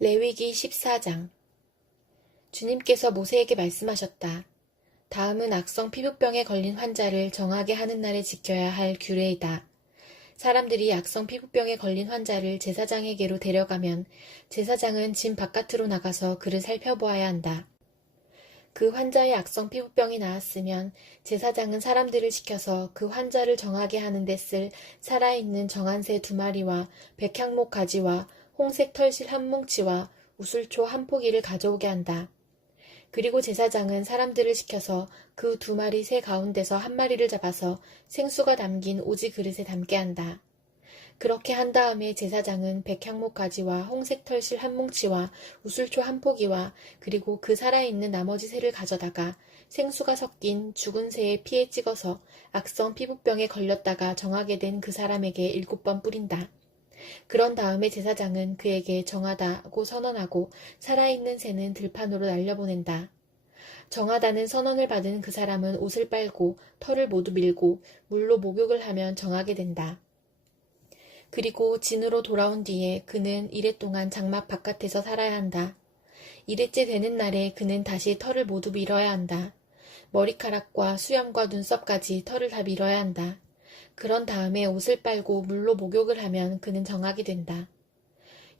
레위기 14장. 주님께서 모세에게 말씀하셨다. 다음은 악성 피부병에 걸린 환자를 정하게 하는 날에 지켜야 할 규례이다. 사람들이 악성 피부병에 걸린 환자를 제사장에게로 데려가면 제사장은 진 바깥으로 나가서 그를 살펴보아야 한다. 그 환자의 악성 피부병이 나았으면 제사장은 사람들을 시켜서 그 환자를 정하게 하는 데 쓸 살아있는 정한새 2마리와 백향목 가지와 홍색 털실 한 뭉치와 우슬초 한 포기를 가져오게 한다. 그리고 제사장은 사람들을 시켜서 그 2마리 새 가운데서 한 마리를 잡아서 생수가 담긴 오지 그릇에 담게 한다. 그렇게 한 다음에 제사장은 백향목 가지와 홍색 털실 한 뭉치와 우슬초 한 포기와 그리고 그 살아있는 나머지 새를 가져다가 생수가 섞인 죽은 새의 피에 찍어서 악성 피부병에 걸렸다가 정하게 된 그 사람에게 7번 뿌린다. 그런 다음에 제사장은 그에게 정하다고 선언하고 살아있는 새는 들판으로 날려보낸다. 정하다는 선언을 받은 그 사람은 옷을 빨고 털을 모두 밀고 물로 목욕을 하면 정하게 된다. 그리고 진으로 돌아온 뒤에 그는 이래 동안 장막 바깥에서 살아야 한다. 이래째 되는 날에 그는 다시 털을 모두 밀어야 한다. 머리카락과 수염과 눈썹까지 털을 다 밀어야 한다. 그런 다음에 옷을 빨고 물로 목욕을 하면 그는 정하게 된다.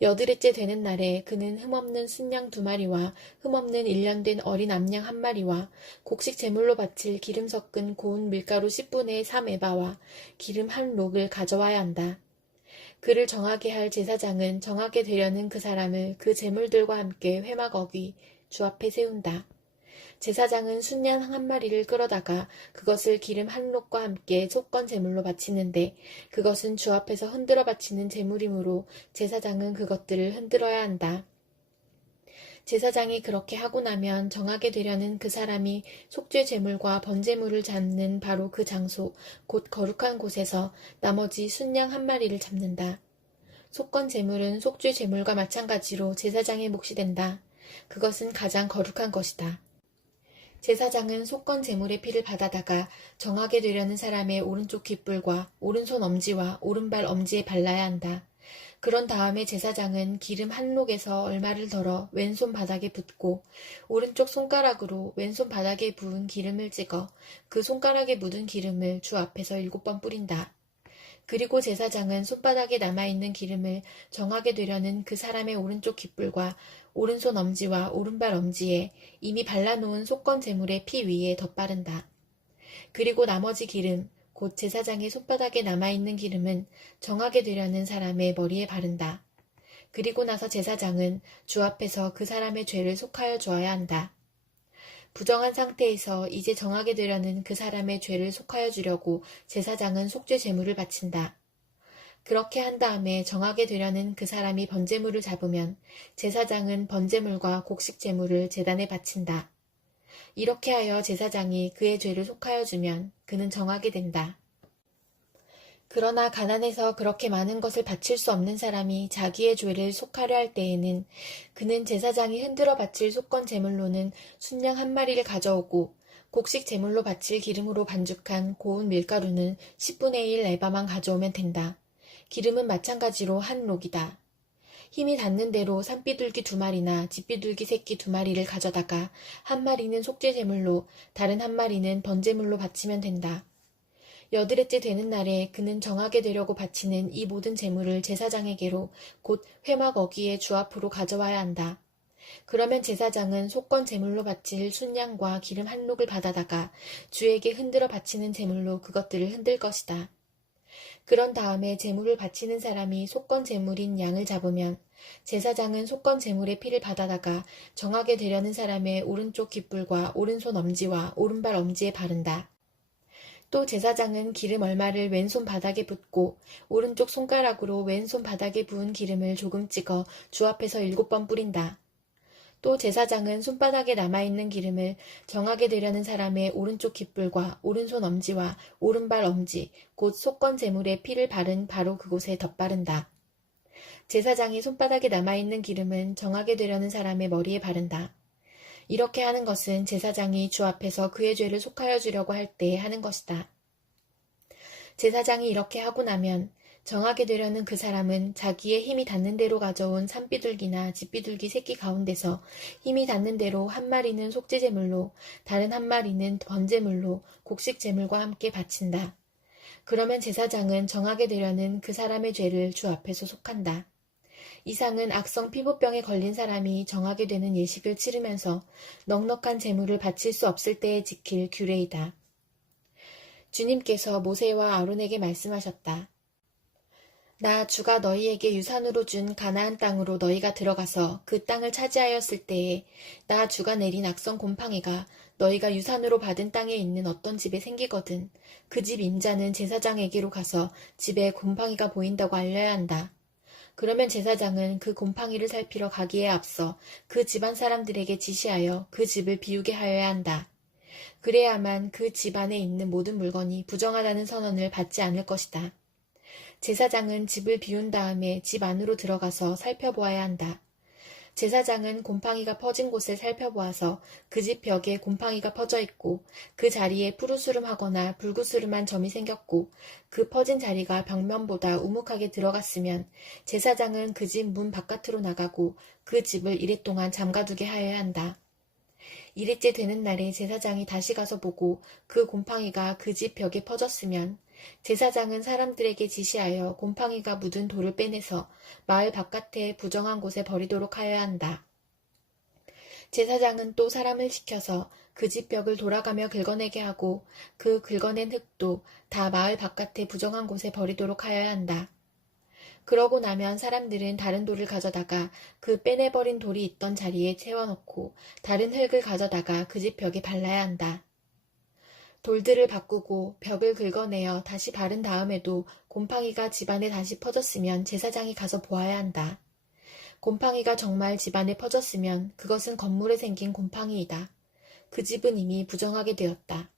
8일째 되는 날에 그는 흠없는 순양 2마리와 흠없는 1년 된 어린 암양 1마리와 곡식 제물로 바칠 기름 섞은 고운 밀가루 10분의 3 에바와 기름 1록을 가져와야 한다. 그를 정하게 할 제사장은 정하게 되려는 그 사람을 그 제물들과 함께 회막 어귀 주 앞에 세운다. 제사장은 순양 1마리를 끌어다가 그것을 기름 1록과 함께 속건 제물로 바치는데 그것은 주 앞에서 흔들어 바치는 제물이므로 제사장은 그것들을 흔들어야 한다. 제사장이 그렇게 하고 나면 정하게 되려는 그 사람이 속죄 제물과 번제물을 잡는 바로 그 장소 곧 거룩한 곳에서 나머지 순양 1마리를 잡는다. 속건 제물은 속죄 제물과 마찬가지로 제사장의 몫이 된다. 그것은 가장 거룩한 것이다. 제사장은 속건 제물의 피를 받아다가 정하게 되려는 사람의 오른쪽 귓불과 오른손 엄지와 오른발 엄지에 발라야 한다. 그런 다음에 제사장은 기름 1록에서 얼마를 덜어 왼손 바닥에 붓고 오른쪽 손가락으로 왼손 바닥에 부은 기름을 찍어 그 손가락에 묻은 기름을 주 앞에서 7번 뿌린다. 그리고 제사장은 손바닥에 남아있는 기름을 정하게 되려는 그 사람의 오른쪽 귓불과 오른손 엄지와 오른발 엄지에 이미 발라놓은 속건 제물의 피 위에 덧바른다. 그리고 나머지 기름, 곧 제사장의 손바닥에 남아있는 기름은 정하게 되려는 사람의 머리에 바른다. 그리고 나서 제사장은 주 앞에서 그 사람의 죄를 속하여 주어야 한다. 부정한 상태에서 이제 정하게 되려는 그 사람의 죄를 속하여 주려고 제사장은 속죄 제물을 바친다. 그렇게 한 다음에 정하게 되려는 그 사람이 번제물을 잡으면 제사장은 번제물과 곡식 제물을 제단에 바친다. 이렇게 하여 제사장이 그의 죄를 속하여 주면 그는 정하게 된다. 그러나 가난해서 그렇게 많은 것을 바칠 수 없는 사람이 자기의 죄를 속하려 할 때에는 그는 제사장이 흔들어 바칠 속건 제물로는 순양 1마리를 가져오고 곡식 제물로 바칠 기름으로 반죽한 고운 밀가루는 10분의 1 에바만 가져오면 된다. 기름은 마찬가지로 1록이다. 힘이 닿는 대로 산비둘기 2마리나 집비둘기 새끼 2마리를 가져다가 1마리는 속죄 제물로 다른 1마리는 번제물로 바치면 된다. 8일째 되는 날에 그는 정하게 되려고 바치는 이 모든 제물을 제사장에게로 곧 회막 어귀의 주 앞으로 가져와야 한다. 그러면 제사장은 속건 제물로 바칠 순양과 기름 1록을 받아다가 주에게 흔들어 바치는 제물로 그것들을 흔들 것이다. 그런 다음에 제물을 바치는 사람이 속건 제물인 양을 잡으면 제사장은 속건 제물의 피를 받아다가 정하게 되려는 사람의 오른쪽 귓불과 오른손 엄지와 오른발 엄지에 바른다. 또 제사장은 기름 얼마를 왼손 바닥에 붓고 오른쪽 손가락으로 왼손 바닥에 부은 기름을 조금 찍어 주 앞에서 7번 뿌린다. 또 제사장은 손바닥에 남아있는 기름을 정하게 되려는 사람의 오른쪽 귓불과 오른손 엄지와 오른발 엄지, 곧 속건 제물의 피를 바른 바로 그곳에 덧바른다. 제사장이 손바닥에 남아있는 기름은 정하게 되려는 사람의 머리에 바른다. 이렇게 하는 것은 제사장이 주 앞에서 그의 죄를 속하여 주려고 할 때 하는 것이다. 제사장이 이렇게 하고 나면 정하게 되려는 그 사람은 자기의 힘이 닿는 대로 가져온 산비둘기나 집비둘기 새끼 가운데서 힘이 닿는 대로 한 마리는 속죄제물로 다른 한 마리는 번제물로 곡식제물과 함께 바친다. 그러면 제사장은 정하게 되려는 그 사람의 죄를 주 앞에서 속한다. 이상은 악성 피부병에 걸린 사람이 정하게 되는 예식을 치르면서 넉넉한 제물을 바칠 수 없을 때에 지킬 규례이다. 주님께서 모세와 아론에게 말씀하셨다. 나 주가 너희에게 유산으로 준 가나안 땅으로 너희가 들어가서 그 땅을 차지하였을 때에 나 주가 내린 악성 곰팡이가 너희가 유산으로 받은 땅에 있는 어떤 집에 생기거든 그 집 임자는 제사장에게로 가서 집에 곰팡이가 보인다고 알려야 한다. 그러면 제사장은 그 곰팡이를 살피러 가기에 앞서 그 집안 사람들에게 지시하여 그 집을 비우게 하여야 한다. 그래야만 그 집 안에 있는 모든 물건이 부정하다는 선언을 받지 않을 것이다. 제사장은 집을 비운 다음에 집 안으로 들어가서 살펴보아야 한다. 제사장은 곰팡이가 퍼진 곳을 살펴보아서 그 집 벽에 곰팡이가 퍼져 있고 그 자리에 푸르스름하거나 붉으스름한 점이 생겼고 그 퍼진 자리가 벽면보다 우묵하게 들어갔으면 제사장은 그 집 문 바깥으로 나가고 그 집을 이래 동안 잠가두게 하여야 한다. 이래째 되는 날에 제사장이 다시 가서 보고 그 곰팡이가 그 집 벽에 퍼졌으면 제사장은 사람들에게 지시하여 곰팡이가 묻은 돌을 빼내서 마을 바깥에 부정한 곳에 버리도록 하여야 한다. 제사장은 또 사람을 시켜서 그 집 벽을 돌아가며 긁어내게 하고 그 긁어낸 흙도 다 마을 바깥에 부정한 곳에 버리도록 하여야 한다. 그러고 나면 사람들은 다른 돌을 가져다가 그 빼내버린 돌이 있던 자리에 채워넣고 다른 흙을 가져다가 그 집 벽에 발라야 한다. 돌들을 바꾸고 벽을 긁어내어 다시 바른 다음에도 곰팡이가 집안에 다시 퍼졌으면 제사장이 가서 보아야 한다. 곰팡이가 정말 집안에 퍼졌으면 그것은 건물에 생긴 곰팡이이다. 그 집은 이미 부정하게 되었다.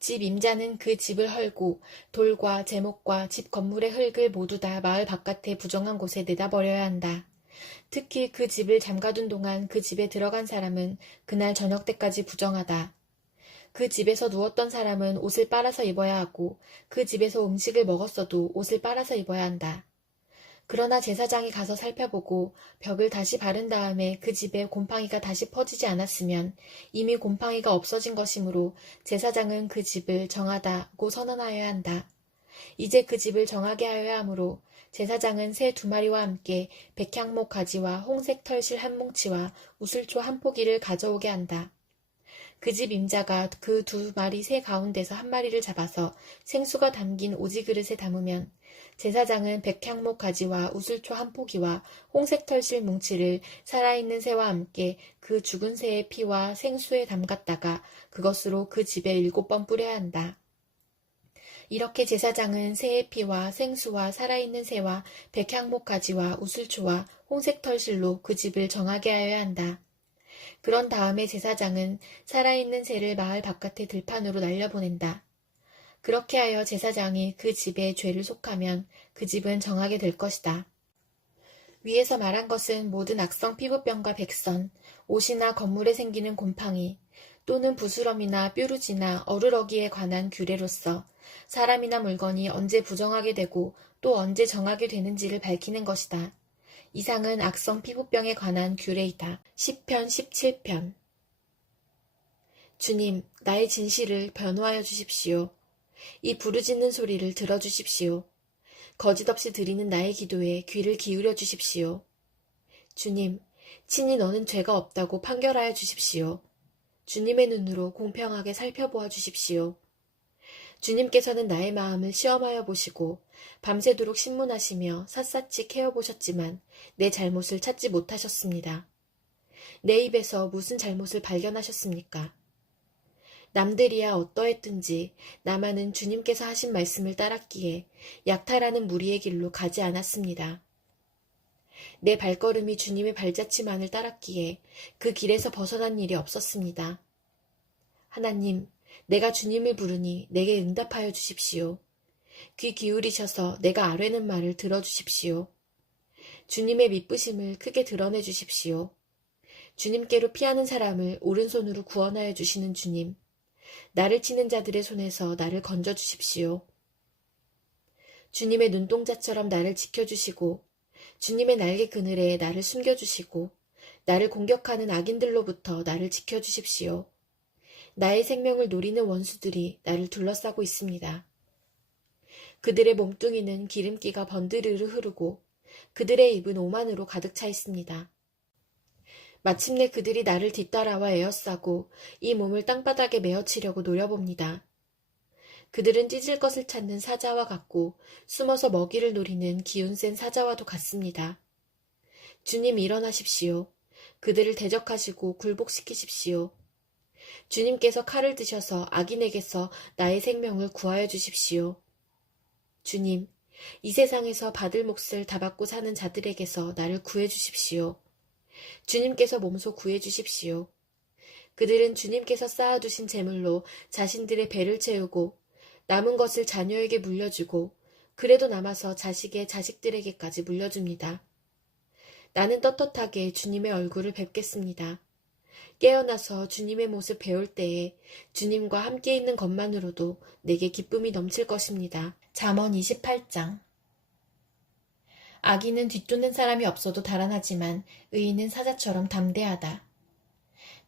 집 임자는 그 집을 헐고 돌과 제목과 집 건물의 흙을 모두 다 마을 바깥의 부정한 곳에 내다버려야 한다. 특히 그 집을 잠가둔 동안 그 집에 들어간 사람은 그날 저녁 때까지 부정하다. 그 집에서 누웠던 사람은 옷을 빨아서 입어야 하고 그 집에서 음식을 먹었어도 옷을 빨아서 입어야 한다. 그러나 제사장이 가서 살펴보고 벽을 다시 바른 다음에 그 집에 곰팡이가 다시 퍼지지 않았으면 이미 곰팡이가 없어진 것이므로 제사장은 그 집을 정하다고 선언하여야 한다. 이제 그 집을 정하게 하여야 하므로 제사장은 새 2마리와 함께 백향목 가지와 홍색 털실 한 뭉치와 우슬초 한 포기를 가져오게 한다. 그 집 임자가 그 2마리 새 가운데서 한 마리를 잡아서 생수가 담긴 오지 그릇에 담으면 제사장은 백향목 가지와 우슬초 한 포기와 홍색 털실 뭉치를 살아있는 새와 함께 그 죽은 새의 피와 생수에 담갔다가 그것으로 그 집에 7번 뿌려야 한다. 이렇게 제사장은 새의 피와 생수와 살아있는 새와 백향목 가지와 우슬초와 홍색 털실로 그 집을 정하게 하여야 한다. 그런 다음에 제사장은 살아있는 새를 마을 바깥의 들판으로 날려보낸다. 그렇게 하여 제사장이 그 집에 죄를 속하면 그 집은 정하게 될 것이다. 위에서 말한 것은 모든 악성 피부병과 백선, 옷이나 건물에 생기는 곰팡이, 또는 부스럼이나 뾰루지나 어루러기에 관한 규례로서 사람이나 물건이 언제 부정하게 되고 또 언제 정하게 되는지를 밝히는 것이다. 이상은 악성 피부병에 관한 규례이다. 시편 17편. 주님, 나의 진실을 변호하여 주십시오. 이 부르짖는 소리를 들어주십시오. 거짓없이 드리는 나의 기도에 귀를 기울여 주십시오. 주님, 친히 너는 죄가 없다고 판결하여 주십시오. 주님의 눈으로 공평하게 살펴보아 주십시오. 주님께서는 나의 마음을 시험하여 보시고 밤새도록 신문하시며 샅샅이 캐어보셨지만 내 잘못을 찾지 못하셨습니다. 내 입에서 무슨 잘못을 발견하셨습니까? 남들이야 어떠했든지 나만은 주님께서 하신 말씀을 따랐기에 약탈하는 무리의 길로 가지 않았습니다. 내 발걸음이 주님의 발자취만을 따랐기에 그 길에서 벗어난 일이 없었습니다. 하나님, 내가 주님을 부르니 내게 응답하여 주십시오. 귀 기울이셔서 내가 아뢰는 말을 들어주십시오. 주님의 미쁘심을 크게 드러내 주십시오. 주님께로 피하는 사람을 오른손으로 구원하여 주시는 주님, 나를 치는 자들의 손에서 나를 건져 주십시오. 주님의 눈동자처럼 나를 지켜주시고 주님의 날개 그늘에 나를 숨겨주시고 나를 공격하는 악인들로부터 나를 지켜주십시오. 나의 생명을 노리는 원수들이 나를 둘러싸고 있습니다. 그들의 몸뚱이는 기름기가 번드르르 흐르고 그들의 입은 오만으로 가득 차 있습니다. 마침내 그들이 나를 뒤따라와 에워싸고 이 몸을 땅바닥에 메어치려고 노려봅니다. 그들은 찢을 것을 찾는 사자와 같고 숨어서 먹이를 노리는 기운 센 사자와도 같습니다. 주님 일어나십시오. 그들을 대적하시고 굴복시키십시오. 주님께서 칼을 드셔서 악인에게서 나의 생명을 구하여 주십시오. 주님, 이 세상에서 받을 몫을 다 받고 사는 자들에게서 나를 구해 주십시오. 주님께서 몸소 구해 주십시오. 그들은 주님께서 쌓아두신 재물로 자신들의 배를 채우고 남은 것을 자녀에게 물려주고 그래도 남아서 자식의 자식들에게까지 물려줍니다. 나는 떳떳하게 주님의 얼굴을 뵙겠습니다. 깨어나서 주님의 모습 배울 때에 주님과 함께 있는 것만으로도 내게 기쁨이 넘칠 것입니다. 잠언 28장. 악인은 뒤쫓는 사람이 없어도 달아나지만 의인은 사자처럼 담대하다.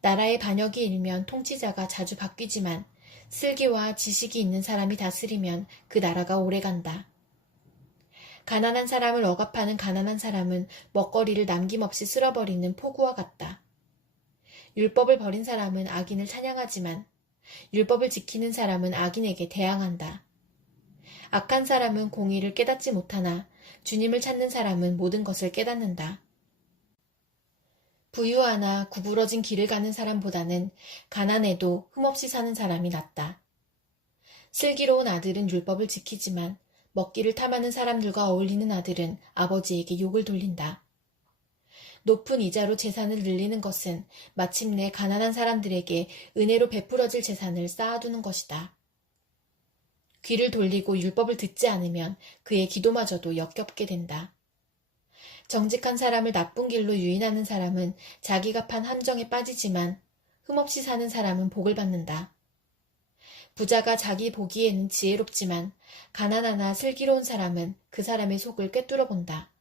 나라의 반역이 일면 통치자가 자주 바뀌지만 슬기와 지식이 있는 사람이 다스리면 그 나라가 오래간다. 가난한 사람을 억압하는 가난한 사람은 먹거리를 남김없이 쓸어버리는 폭우와 같다. 율법을 버린 사람은 악인을 찬양하지만 율법을 지키는 사람은 악인에게 대항한다. 악한 사람은 공의를 깨닫지 못하나 주님을 찾는 사람은 모든 것을 깨닫는다. 부유하나 구부러진 길을 가는 사람보다는 가난해도 흠없이 사는 사람이 낫다. 슬기로운 아들은 율법을 지키지만 먹기를 탐하는 사람들과 어울리는 아들은 아버지에게 욕을 돌린다. 높은 이자로 재산을 늘리는 것은 마침내 가난한 사람들에게 은혜로 베풀어질 재산을 쌓아두는 것이다. 귀를 돌리고 율법을 듣지 않으면 그의 기도마저도 역겹게 된다. 정직한 사람을 나쁜 길로 유인하는 사람은 자기가 판 함정에 빠지지만 흠없이 사는 사람은 복을 받는다. 부자가 자기 보기에는 지혜롭지만 가난하나 슬기로운 사람은 그 사람의 속을 꿰뚫어 본다.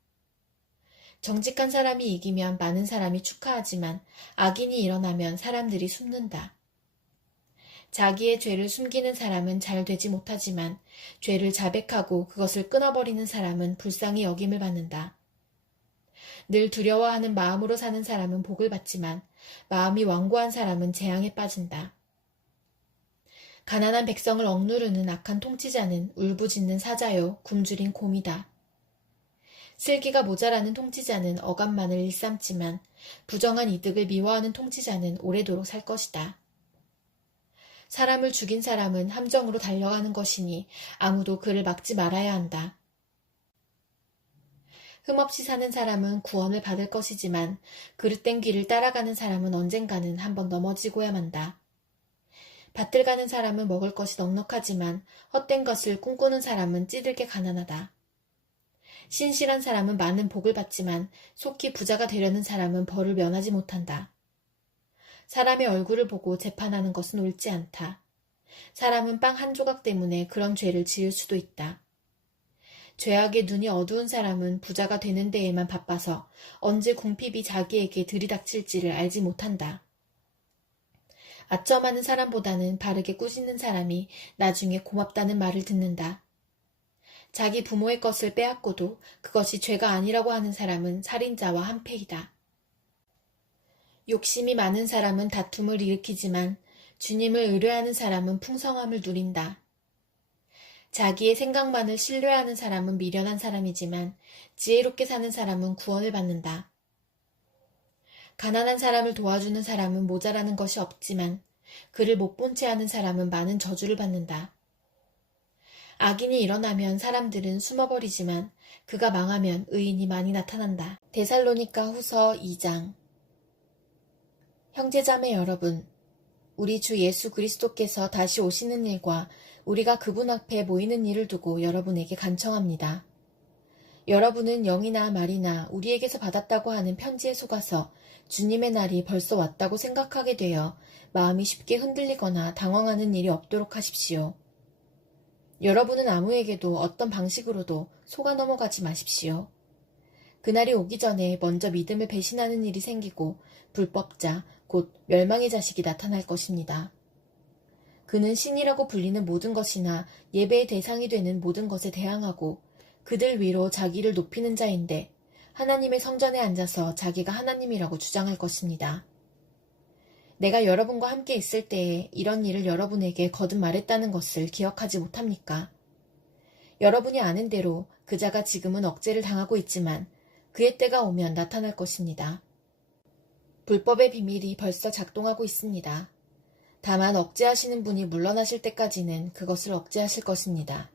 정직한 사람이 이기면 많은 사람이 축하하지만 악인이 일어나면 사람들이 숨는다. 자기의 죄를 숨기는 사람은 잘 되지 못하지만 죄를 자백하고 그것을 끊어버리는 사람은 불쌍히 여김을 받는다. 늘 두려워하는 마음으로 사는 사람은 복을 받지만 마음이 완고한 사람은 재앙에 빠진다. 가난한 백성을 억누르는 악한 통치자는 울부짖는 사자요 굶주린 곰이다. 슬기가 모자라는 통치자는 억압만을 일삼지만 부정한 이득을 미워하는 통치자는 오래도록 살 것이다. 사람을 죽인 사람은 함정으로 달려가는 것이니 아무도 그를 막지 말아야 한다. 흠없이 사는 사람은 구원을 받을 것이지만 그릇된 길을 따라가는 사람은 언젠가는 한번 넘어지고야 만다. 밭을 가는 사람은 먹을 것이 넉넉하지만 헛된 것을 꿈꾸는 사람은 찌들게 가난하다. 신실한 사람은 많은 복을 받지만 속히 부자가 되려는 사람은 벌을 면하지 못한다. 사람의 얼굴을 보고 재판하는 것은 옳지 않다. 사람은 빵 한 조각 때문에 그런 죄를 지을 수도 있다. 죄악의 눈이 어두운 사람은 부자가 되는 데에만 바빠서 언제 궁핍이 자기에게 들이닥칠지를 알지 못한다. 아첨하는 사람보다는 바르게 꾸짖는 사람이 나중에 고맙다는 말을 듣는다. 자기 부모의 것을 빼앗고도 그것이 죄가 아니라고 하는 사람은 살인자와 한패이다. 욕심이 많은 사람은 다툼을 일으키지만 주님을 의뢰하는 사람은 풍성함을 누린다. 자기의 생각만을 신뢰하는 사람은 미련한 사람이지만 지혜롭게 사는 사람은 구원을 받는다. 가난한 사람을 도와주는 사람은 모자라는 것이 없지만 그를 못 본 채 하는 사람은 많은 저주를 받는다. 악인이 일어나면 사람들은 숨어버리지만 그가 망하면 의인이 많이 나타난다. 데살로니가 후서 2장. 형제자매 여러분, 우리 주 예수 그리스도께서 다시 오시는 일과 우리가 그분 앞에 모이는 일을 두고 여러분에게 간청합니다. 여러분은 영이나 말이나 우리에게서 받았다고 하는 편지에 속아서 주님의 날이 벌써 왔다고 생각하게 되어 마음이 쉽게 흔들리거나 당황하는 일이 없도록 하십시오. 여러분은 아무에게도 어떤 방식으로도 속아 넘어가지 마십시오. 그날이 오기 전에 먼저 믿음을 배신하는 일이 생기고 불법자, 곧 멸망의 자식이 나타날 것입니다. 그는 신이라고 불리는 모든 것이나 예배의 대상이 되는 모든 것에 대항하고 그들 위로 자기를 높이는 자인데 하나님의 성전에 앉아서 자기가 하나님이라고 주장할 것입니다. 내가 여러분과 함께 있을 때에 이런 일을 여러분에게 거듭 말했다는 것을 기억하지 못합니까? 여러분이 아는 대로 그 자가 지금은 억제를 당하고 있지만 그의 때가 오면 나타날 것입니다. 불법의 비밀이 벌써 작동하고 있습니다. 다만 억제하시는 분이 물러나실 때까지는 그것을 억제하실 것입니다.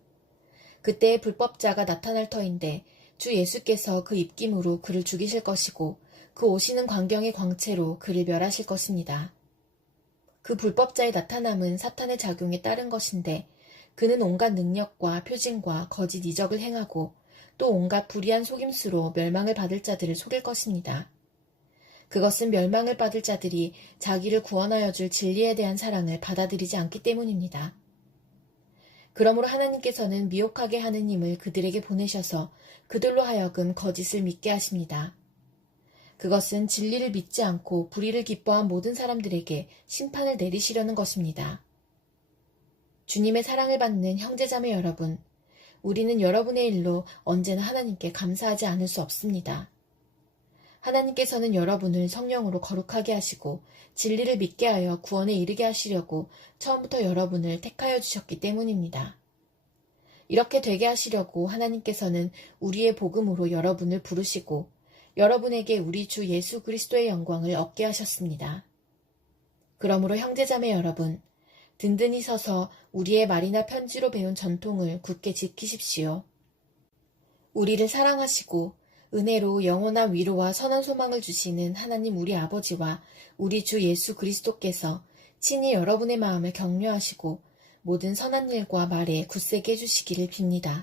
그때의 불법자가 나타날 터인데 주 예수께서 그 입김으로 그를 죽이실 것이고 그 오시는 광경의 광채로 그를 멸하실 것입니다. 그 불법자의 나타남은 사탄의 작용에 따른 것인데 그는 온갖 능력과 표징과 거짓 이적을 행하고 또 온갖 불의한 속임수로 멸망을 받을 자들을 속일 것입니다. 그것은 멸망을 받을 자들이 자기를 구원하여 줄 진리에 대한 사랑을 받아들이지 않기 때문입니다. 그러므로 하나님께서는 미혹하게 하는 힘을 그들에게 보내셔서 그들로 하여금 거짓을 믿게 하십니다. 그것은 진리를 믿지 않고 불의를 기뻐한 모든 사람들에게 심판을 내리시려는 것입니다. 주님의 사랑을 받는 형제자매 여러분, 우리는 여러분의 일로 언제나 하나님께 감사하지 않을 수 없습니다. 하나님께서는 여러분을 성령으로 거룩하게 하시고 진리를 믿게 하여 구원에 이르게 하시려고 처음부터 여러분을 택하여 주셨기 때문입니다. 이렇게 되게 하시려고 하나님께서는 우리의 복음으로 여러분을 부르시고 여러분에게 우리 주 예수 그리스도의 영광을 얻게 하셨습니다. 그러므로 형제자매 여러분, 든든히 서서 우리의 말이나 편지로 배운 전통을 굳게 지키십시오. 우리를 사랑하시고 은혜로 영원한 위로와 선한 소망을 주시는 하나님 우리 아버지와 우리 주 예수 그리스도께서 친히 여러분의 마음을 격려하시고 모든 선한 일과 말에 굳세게 해주시기를 빕니다.